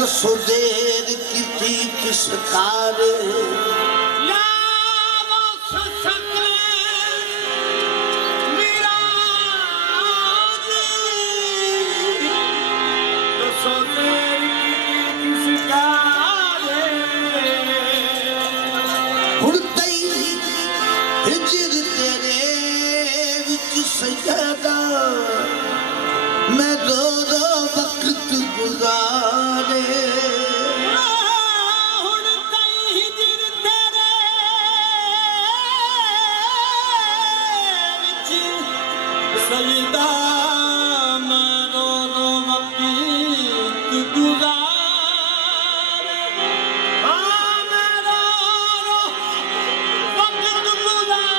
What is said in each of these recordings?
दसो देर की किस कारे सजदा मैं रो रो वक्त गुजारे हुण तई हिजर तेरे विच सजदा मैं रो रो वक्त गुजारे हाँ मैं रो रो वक्त गुजारे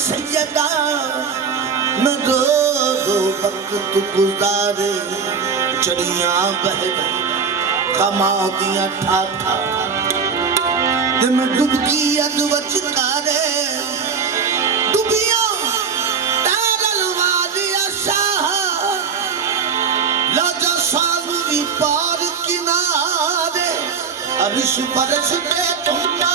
सजदा मैं रो रो वक्त गुजारे चढ़िया बह कमा दिया ठाठा दिन डुबकी अदवच कारे डुबिया तारल वादिया शाह लाजा सागुरी पार किनारे अभिष बरस के तुमना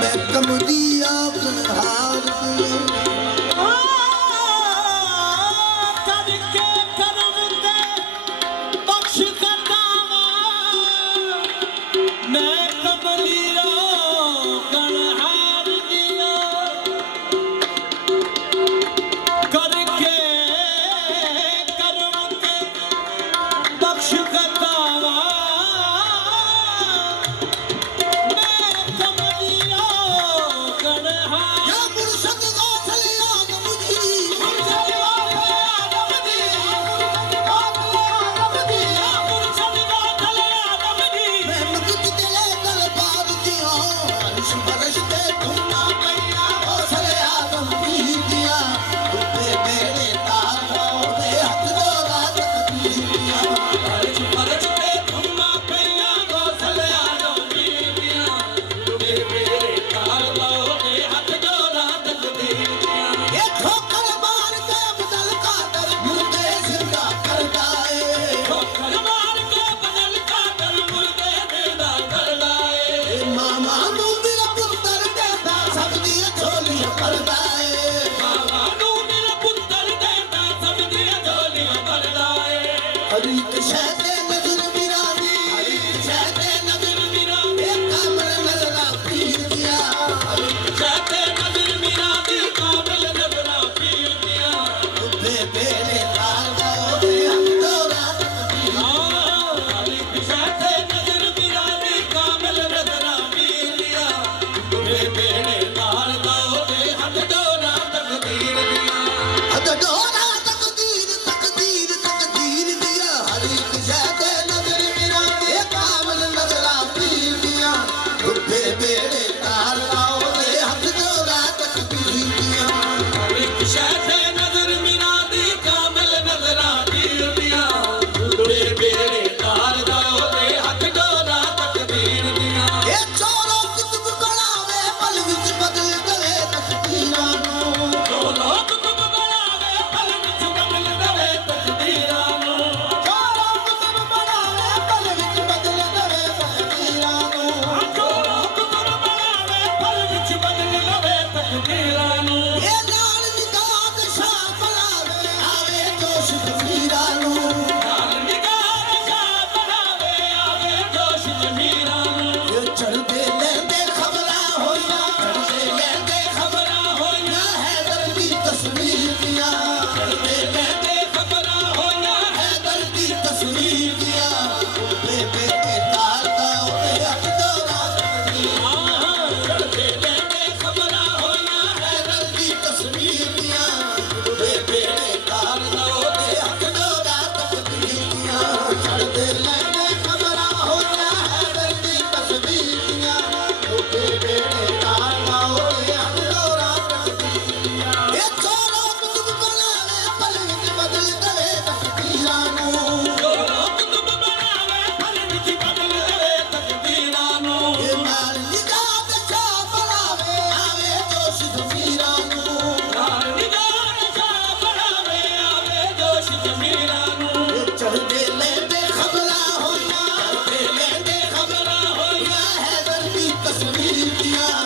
मैं कमदिया हार दिया करके करम दे बख्श कतावा मैं कमलिया गणहार दिया करके करम दे बख्श कतावा मैं कमलिया गणहार या मुर्शद गौसल आदम जी मैं मगज तेरे दरबार दिया अर्श बरश ते घुमा मैया गौसल आदम जी दिया तुझे मेरे तारों दे हथ जोड़ा तकदीर दिया ये ठोकर मार के बदल का दर मुर्दे जिंदा कर दाए मामा नू मेरा पुत्र देता सब दिया झोलियां भर दाए हरी शहदे नजर मिरानी शहदे नजर मिरानी एक कामल नजरा पीर दिया तुझे मेरे तारों दे हथ जोड़ा तकदीर हद डोरा तकदीर तकदीर तकदीर दिया हर एक शहदे नजर मिरानी एक कामल नजरा पीर दिया तुझे मेरे तारों दे हथ जोड़ा तकदीर दिया ये चोरो कुतुब बनावे पल विच बदल दवे तकदीरां नू चोरो कुतुब बनावे पल विच बदल दवे तकदीरां नू ये लाल निगाह शाह बनावे आवे जोश ज़मीरां नू ये चढ़दे लैंदे खबरां होइयां चढ़दे लैंदे खबरां होइयां हैदर दी तस्वीर दियां चढ़दे लैंदे खबरां होइयां हैदर दी तस्वीर दियां ते बेटे तार दा ओते हथ जोड़ा चढ़दे लैंदे खबरां होइयां हैदर दी तस्वीर दियां ते बेटे तार दा ओते हथ जोड़ा तकदीर दियां चढ़दे लैंदे खबरां होइयां हैदर दी तस्वीर दियां ते बेटे तार दा ओते हथ जोड़ा तकदीर दियां ये चोरो कुतुब बनावे पल विच बदल दवे तकदीरां नू ये मार निगाह शाह बनावे आवे जोश ज़मीरां नू ये चढ़दे लैंदे खबरां होइयां हैदर दी तस्वीर दियां